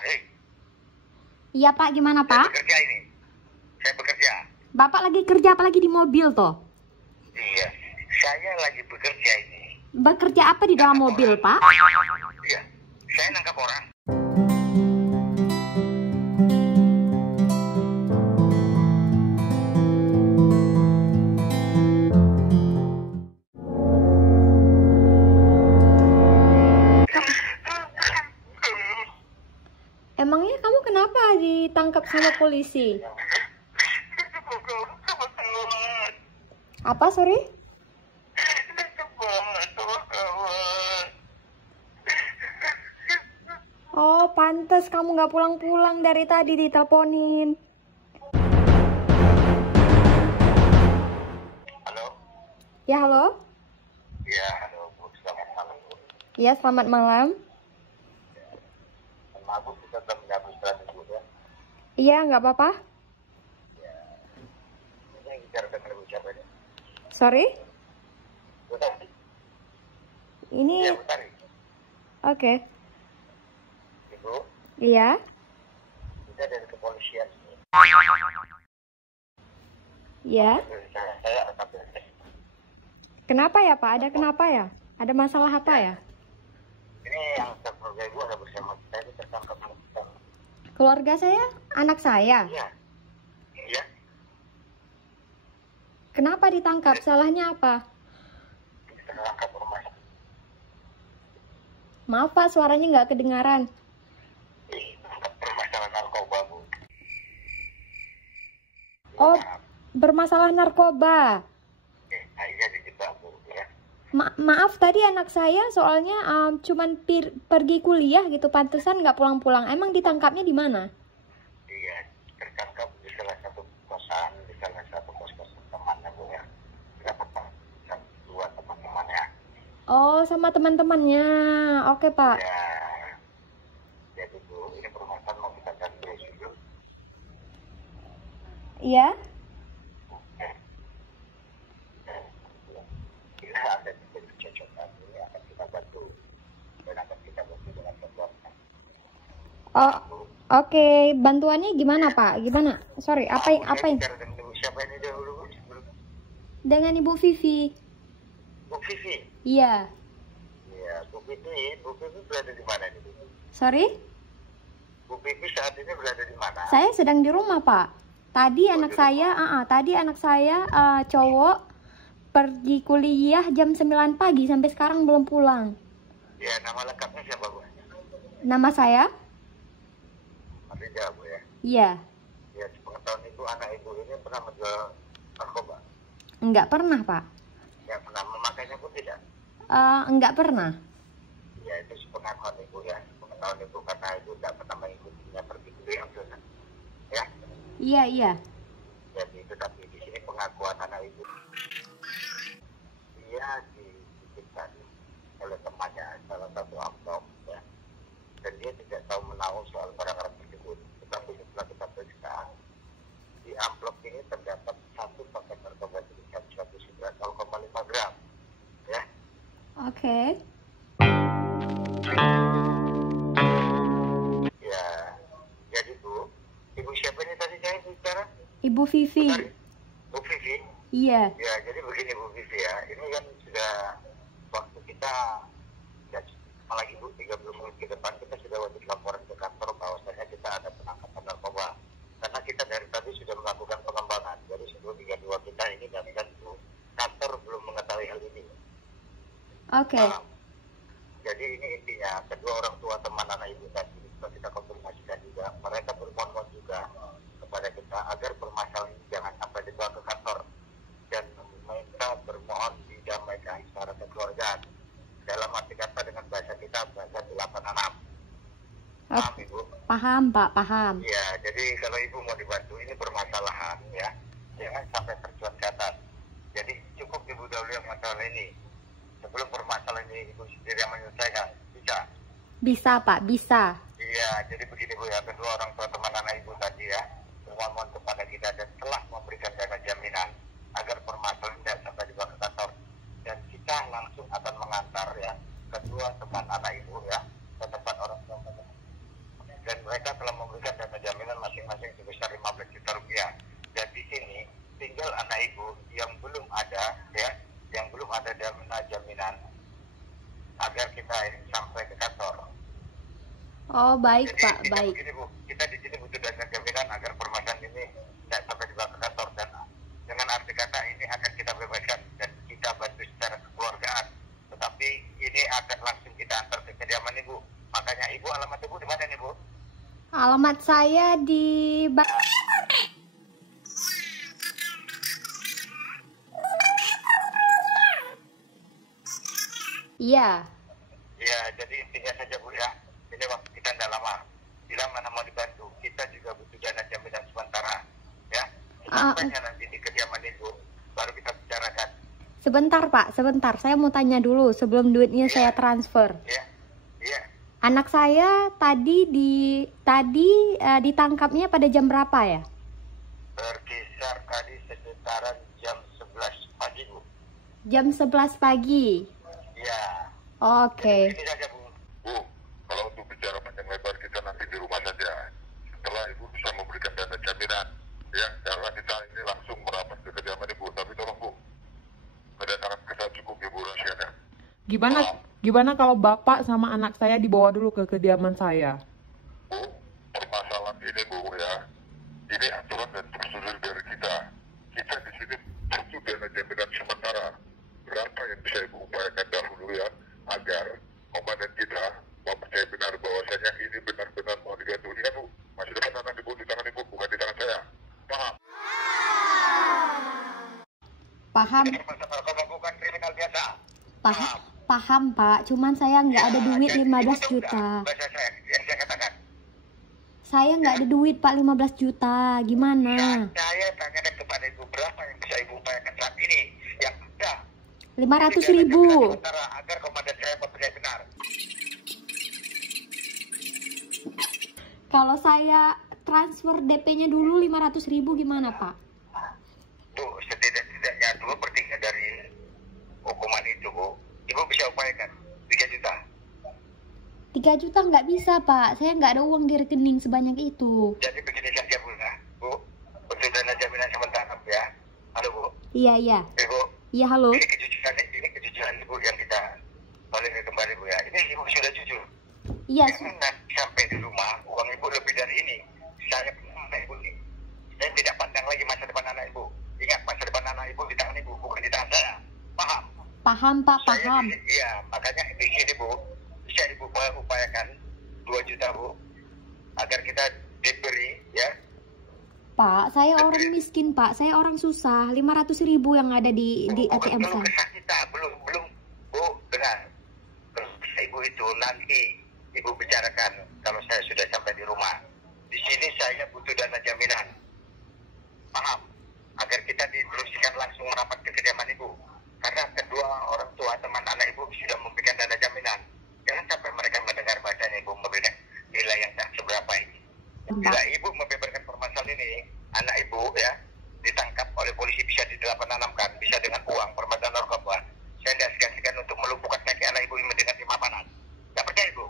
Hei, Iya Pak, gimana saya Pak? bekerja ini. Saya bekerja. Bapak lagi kerja apalagi di mobil toh? Iya, saya lagi bekerja ini. Bekerja apa di dalam mobil Pak? Iya, saya nangkap orang. Emangnya kamu kenapa ditangkap sama polisi? Apa, sorry? Oh, pantes kamu nggak pulang-pulang dari tadi diteleponin. Halo? Ya, halo? Iya, halo Bu. Selamat malam Bu. Ya, selamat malam. Maaf Bu, kita belum menyambut istirahat Bu ya. Iya, nggak apa-apa. Ini yang bicara dengan Ibu siapa ini? Sorry? Bu Tari? Ini, Iya Bu Tari. oke. Ibu, Iya. kita dari kepolisian. Iya. Saya akan beres. Kenapa ya Pak? Ada kenapa ya? Ada masalah apa ya? Ini yang keluarga Ibu ada bersama kita ini tertangkap. Keluarga saya? Anak saya? Iya. Iya. Kenapa ditangkap? Salahnya apa? Tertangkap rumah. Maaf Pak, suaranya nggak kedengaran. Permasalahan narkoba Bu. Oh, bermasalah narkoba. Iya dijebak Bu ya. Maaf tadi anak saya soalnya cuman pergi kuliah gitu, pantesan nggak pulang-pulang. Emang ditangkapnya di mana? Iya, tertangkap di salah satu kosan, di salah satu kos-kosan temannya Bu ya. Dapat dua teman-temannya. Oh, sama teman-temannya. Oke Pak. Ya, jadi Bu, ini permasalahan mau kita cari terus dulu. Iya? Bila ada kecocokan ini akan kita bantu dan akan kita bantu dengan sebuahnya. Oh, oke. Bantuannya gimana Pak? Gimana? Sorry, apa yang? Bicara dengan Ibu siapa ini dahulu Bu? Sebelum Dengan Ibu Vivi. Bu Vivi. Iya. Iya, Bu Vivi berada di mana ini Bu? Sorry? Bu Vivi saat ini berada di mana? Saya sedang di rumah Pak. Tadi anak saya cowok pergi kuliah jam 9 pagi sampai sekarang belum pulang. Ya, nama lengkapnya siapa Bu? Nama saya? Marija Bu ya. Iya. Ya, sepengetahuan Ibu, anak Ibu ini pernah menjual narkoba? Enggak pernah Pak. Ya, pernah memakainya pun tidak? Enggak pernah. Ya, itu sepengetahuan Ibu ya. Sepengetahuan Ibu karena Ibu tidak pernah mengikutinya pergi kuliah sana. Ya, Iya, iya. jadi itu tapi di sini pengakuan anak Ibu. Dia dititipkan oleh temannya salah satu amplop ya. Dan dia tidak tahu menahu soal barang-barang tersebut. Tetapi setelah kita periksa, di amplop ini terdapat satu paket narkoba sebesar 0,5 gram. Ya, Oke. ya. Jadi Bu, Ibu siapa ini tadi saya bicara? Ibu Vivi. Bentar, Bu Vivi. Iya. Ya, jadi begini Bu Vivi ya. Ini kan sudah waktu kita ya, lagi Bu 30 menit ke depan kita sudah wajib laporan ke kantor bahwasanya kita ada penangkapan narkoba. Karena kita dari tadi sudah melakukan pengembangan. Jadi sebelum 32 kita ini dan Bu, kantor belum mengetahui hal ini. Oke. Jadi ini intinya kedua orang tua teman anak Ibu tadi setelah kita konfirmasikan juga mereka bermohon juga kepada kita agar permasalahan ini jangan sampai dibawa ke kantor dan mereka bermohon didamaikan secara kekeluargaan dalam arti kata dengan bahasa kita bahasa 86. Paham Ibu? Paham Pak, paham. Iya, jadi kalau Ibu mau dibantu ini permasalahan ya jangan sampai tercuat ke atas. Jadi cukup Ibu dahulu yang masalah ini sebelum permasalahan ini Ibu sendiri yang menyelesaikan. Bisa? Bisa Pak, bisa. Iya, jadi begini Bu ya, kedua orang tua teman anak Ibu tadi ya bermohon kepada kita dan telah memberikan dana jaminan agar permasalahan tidak sampai dibawa ke kantor dan kita langsung akan mengantar ya kedua teman anak Ibu ya ke tempat orang tua. dan mereka telah memberikan dana jaminan masing-masing sebesar 15 juta rupiah. Dan di sini tinggal anak ibu yang belum ada ya, yang belum ada dana jaminan agar kita sampai ke kantor. Oh, baik Jadi, Pak, kita baik. begini, Bu, kita di sini butuh dana jaminan agar permasalahan ini tidak sampai dibawa ke kantor, dan dengan arti kata ini akan kita bebaskan dan kita bantu secara kekeluargaan. Tetapi ini akan langsung kita antar ke kediaman ibu. Makanya ibu, alamat ibu di mana nih, Bu? Alamat saya di Iya. Ya, jadi intinya saja, Bu, ya. Ini waktu kita tidak lama. Bila mana mau dibantu, kita juga butuh dana jaminan sementara, ya. Sampainya nanti di kediaman ibu, baru kita bicarakan. Sebentar Pak, sebentar. Saya mau tanya dulu sebelum duitnya saya transfer. Ya, iya. Anak saya tadi ditangkapnya pada jam berapa ya? Berkisar tadi sekitaran jam 11 pagi, Bu. Jam 11 pagi. Ya. Oke. Ini saja, Bu. Bu, kalau untuk bicara panjang lebar kita nanti di rumah saja. Setelah ibu bisa memberikan dana jaminan, ya, karena kita ini langsung merapat ke kediaman ibu. Tapi tolong, Bu, kedatangan kita cukup ibu rahasianya. Gimana kalau bapak sama anak saya dibawa dulu ke kediaman saya? Bu, permasalahan ini, Bu, ya, ini aturan dan prosedur dari kita. Kita di sini butuh dana jaminan sementara. Berapa yang bisa ibu upayakan dahulu, ya, agar komandan kita mempercayai benar bahwasanya ini benar-benar mau diganti. Ini kan, Bu, masa depan anak ibu di tangan ibu, bukan di tangan saya. Paham? Paham, Narkoba bukan kriminal biasa. paham Pak. Cuman saya nggak ada duit 15 juta. Bahasa saya, yang saya katakan. Saya nggak ada duit Pak 15 juta. Gimana? Saya tanyakan kepada ibu berapa yang bisa ibu upayakan saat ini. Yang ada 500.000. sementara agar komandan saya mempercayai benar. Kalau saya transfer DP-nya dulu 500.000 gimana Pak? Bu, setidak-tidaknya 2/3 dari hukuman itu, Bu, ibu bisa upayakan 3 juta. 3 juta nggak bisa Pak. Saya nggak ada uang di rekening sebanyak itu. Jadi begini saja, Bu, ya. Bu, untuk dana jaminan sementara, ya. Halo, Bu. Iya, iya. Ibu, Iya, halo. ini kejujuran ibu yang kita balik kembali, Bu, ya. Ini ibu sudah jujur. Iya, Jangan sampai di rumah uang ibu lebih dari ini. Saya punya anak ibu nih. Saya tidak pandang lagi masa depan anak ibu. Ingat, masa depan anak ibu di tangan ibu, bukan di tangan saya. Paham? paham Pak, paham. Iya, makanya di sini, Bu, bisa ibu upayakan 2 juta, Bu, agar kita diberi, ya. Pak, saya orang miskin Pak. Saya orang susah. 500.000 yang ada di ATM belum saya. kesah kita, belum, Bu, dengar. Terus ibu itu nanti ibu bicarakan kalau saya sudah sampai di rumah. Di sini saya butuh dana jaminan. Paham? Agar kita diinstruksikan langsung merapat ke kediaman ibu. Karena kedua orang tua teman anak ibu sudah memberikan dana jaminan. Jangan sampai mereka mendengar bahasanya ibu memberikan nilai yang tak seberapa ini. Bila ibu membeberkan permasalahan ini, anak ibu, ya, ditangkap oleh polisi, bisa dilapananamkan, bisa dengan uang permasalahan narkoba. Saya tidak segan-segan untuk melumpuhkan kaki anak ibu ini dengan simpanan. Tidak percaya, ibu?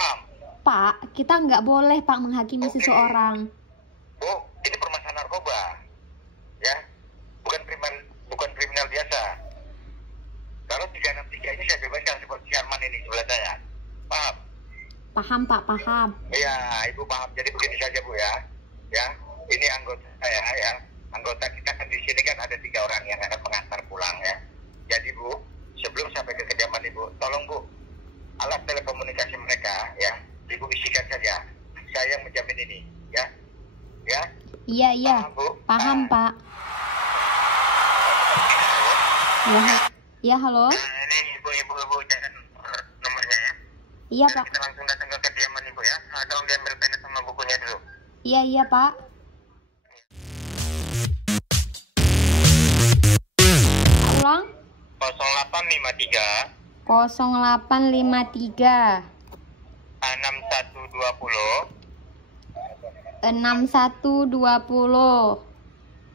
Paham? Pak, kita nggak boleh Pak menghakimi Oke. seseorang. Bu, ini permasalahan narkoba, ya, bukan kriminal biasa. Kalau 363 ini saya bebaskan seperti Arman ini sebelah saya. Paham? Paham Pak, paham. Iya, ibu paham. Jadi begini saja, Bu, ya. Ya, ini anggota saya, ya. Anggota kita kan di sini kan ada 3 orang yang akan mengantar pulang, ya. Jadi, Bu, sebelum sampai ke kediaman ibu, tolong, Bu, alat telekomunikasi mereka, ya, ibu isikan saja. Saya yang menjamin ini, ya. Ya. Iya, iya. Paham, Bu? Paham Pak. Ya, ya halo. Nah, ini ibu catat nomornya, ya. Iya Dan Pak. kita langsung datang ke kediaman ibu, ya. Tolong diambil pena sama bukunya dulu. Iya, iya Pak. Ulang. 0853 0853 6120 6120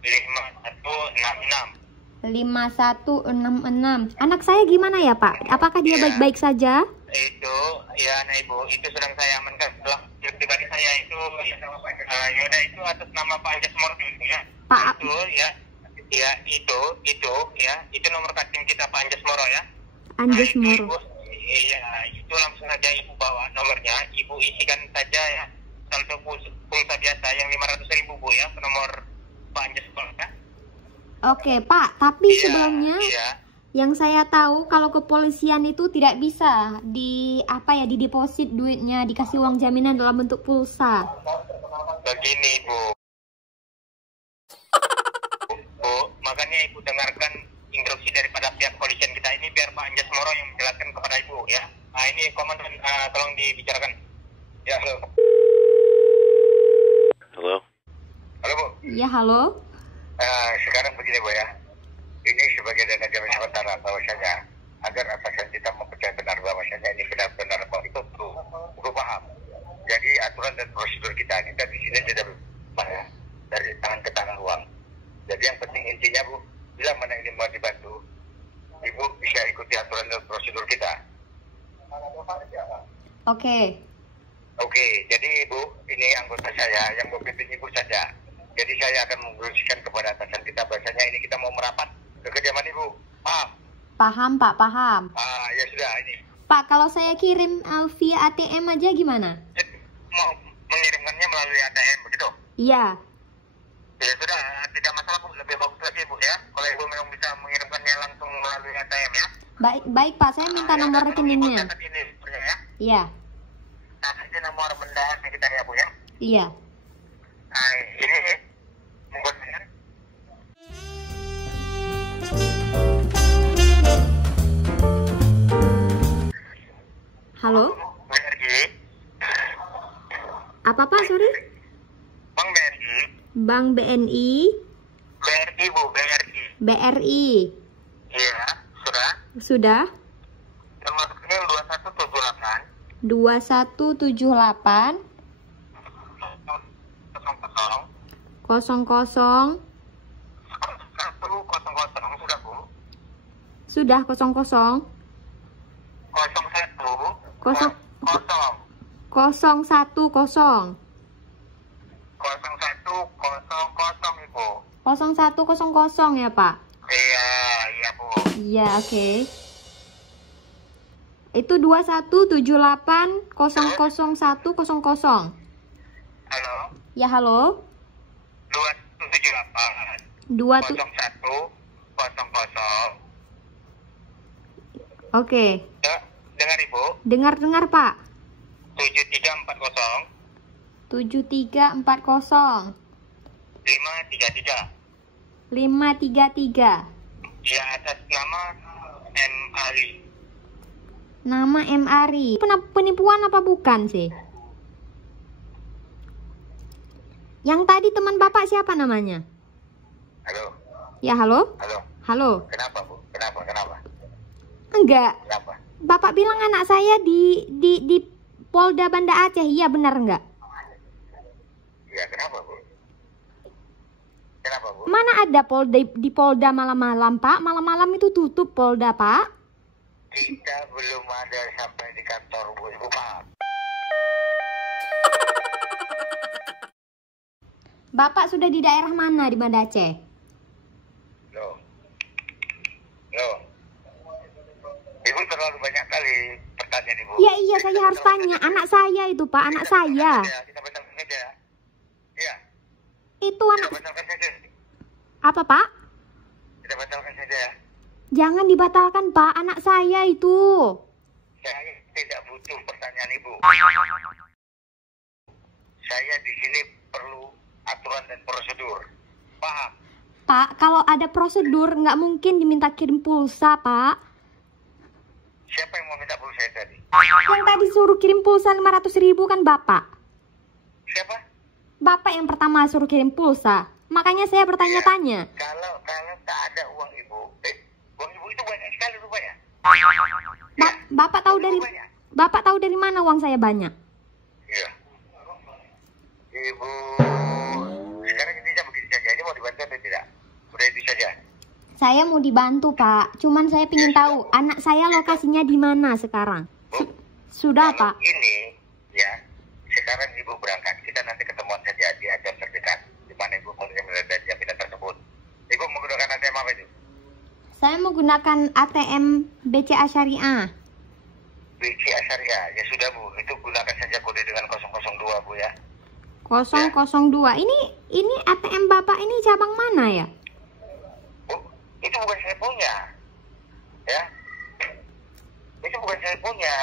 5166. 5166. Anak saya gimana ya Pak? Apakah dia Ya. baik-baik saja? itu ya anak ibu itu sedang saya amankan setelah pribadi saya itu ya udah itu atas nama Pak Anjas Moro itu ya. Pak. Itu ya. Ya itu nomor kartu kita Pak Anjas Moro ya. Anjas Nah, itu Moro. ibu, iya itu langsung saja ibu bawa nomornya, ibu isikan saja ya saldo pulsa biasa yang 500.000 Bu ya ke nomor Pak Anjas Moro ya. Oke Pak, tapi Iya, sebelumnya iya. yang saya tahu kalau kepolisian itu tidak bisa di deposit duitnya, dikasih uang jaminan dalam bentuk pulsa. Begini Bu, makanya ibu dengarkan instruksi daripada pihak kepolisian kita ini biar Pak Anjas Moro yang menjelaskan kepada ibu ya. Nah ini komandan tolong dibicarakan. Ya halo. Halo. Halo Bu. Ya halo. Sekarang begini Bu ya. Ini sebagai dana jaminan sementara bahwasanya agar atasan kita mempercayai benar bahwasanya ini benar-benar itu perlu paham. Jadi aturan dan prosedur kita di sini tidak ya, dari tangan ke tangan uang. Jadi yang penting intinya Bu, bila mana ini mau dibantu, Ibu bisa ikuti aturan dan prosedur kita. Oke, jadi Ibu, ini anggota saya yang memimpin Ibu saja. Jadi saya akan mengusulkan kepada atasan kita bahasanya ini kita mau merapat ke kediaman Ibu. Paham? Paham Pak, paham. Ya sudah ini. Pak, kalau saya kirim via ATM aja gimana? Mau mengirimkannya melalui ATM begitu? Iya. Ya sudah, tidak masalah Bu, lebih bagus lagi Bu ya. Kalau Ibu memang bisa mengirimkannya langsung melalui ATM ya. Baik Pak, saya minta nomor rekeningnya. Ini, ya. Iya. Nah, ini nomor bendahara kita ya Bu ya. Iya. Nah, ini membuat saya. Halo? BRI. Apa Pak, sorry? Bang BRI. Bank BNI? BRI Bu, BRI. BRI. Iya, sudah. Sudah? Nomor rekening 2178 2178 00 00 sudah sudah Bu. 00 01 0110 Ibu. 0100 ya Pak? Iya Bu. Iya, oke. Itu 2178 00100. Halo. Ya halo. 278 21. 0100. Oke. Ya, dengar Ibu. Dengar Pak. 7340 7340 533. 533. Ya, atas nama M. Ali. Nama M. Ari. Penipuan apa bukan sih? Yang tadi teman Bapak siapa namanya? Halo. Ya halo. Halo. Halo. Kenapa Bu? Kenapa? Enggak. Kenapa? Bapak bilang anak saya di Polda Banda Aceh. Iya benar enggak? Ya, kenapa Bu? Kenapa Bu? Mana ada di Polda malam-malam Pak? Malam-malam itu tutup Polda Pak. Kita belum ada sampai di kantor Bu. Ibu paham? Bapak sudah di daerah mana di Banda Aceh? Loh. Ibu terlalu banyak kali pertanyaan Ibu. Iya saya harus tanya. Anak saya itu Pak, anak saya. Kita batalkan saja. Iya. Itu Kita anak batalkan saja. apa Pak? Kita batalkan saja. Jangan dibatalkan Pak, anak saya itu. Saya tidak butuh pertanyaan Ibu. Saya di sini perlu aturan dan prosedur. Paham? Pak, kalau ada prosedur nggak mungkin diminta kirim pulsa Pak. Siapa yang mau minta pulsa tadi? Yang tadi suruh kirim pulsa 500.000 kan Bapak. Siapa? Bapak yang pertama suruh kirim pulsa. Makanya saya bertanya-tanya. Kalau tak ada uang Ibu, uang Ibu itu banyak sekali rupanya. Bapak tahu dari mana uang saya banyak? Iya. Ibu, sekarang intinya begini saja. Ini mau dibantu atau tidak? Udah itu saja. Saya mau dibantu Pak. Cuman saya ingin tahu anak saya lokasinya di mana sekarang. Bu, Sudah, Kalau Pak. ini, ya, sekarang ibu berangkat. Kita nanti ketemuan saja di ATM terdekat. Di mana ibu menerima jaminan tersebut. Ibu menggunakan ATM apa itu? Saya menggunakan ATM BCA Syariah. BCA Syariah. Ya sudah Bu, itu gunakan saja kode dengan 002 Bu ya. 002. Ini ATM Bapak ini cabang mana ya? Bu, itu bukan saya punya. Ya. Itu bukan saya punya.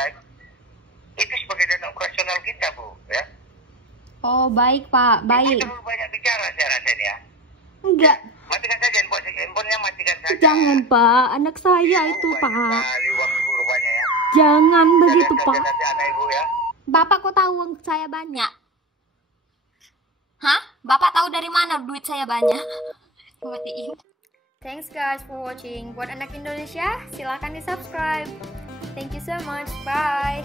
Itu sebagai dana operasional kita Bu ya. Oh, baik, Pak. Ibu Baik. terlalu banyak bicara saya rasa ini ya. Enggak. Matikan saja handphonenya, matikan saja. Jangan, Pak. Anak saya itu, Banyak Pak. sekali uang ibu rupanya ya. Jangan begitu, Jaga Pak. saja nanti anak ibu ya. Bapak kok tahu uang saya banyak? Hah? Bapak tahu dari mana duit saya banyak? Matiin. Thanks guys for watching. Buat anak Indonesia, silakan di subscribe. Thank you so much. Bye.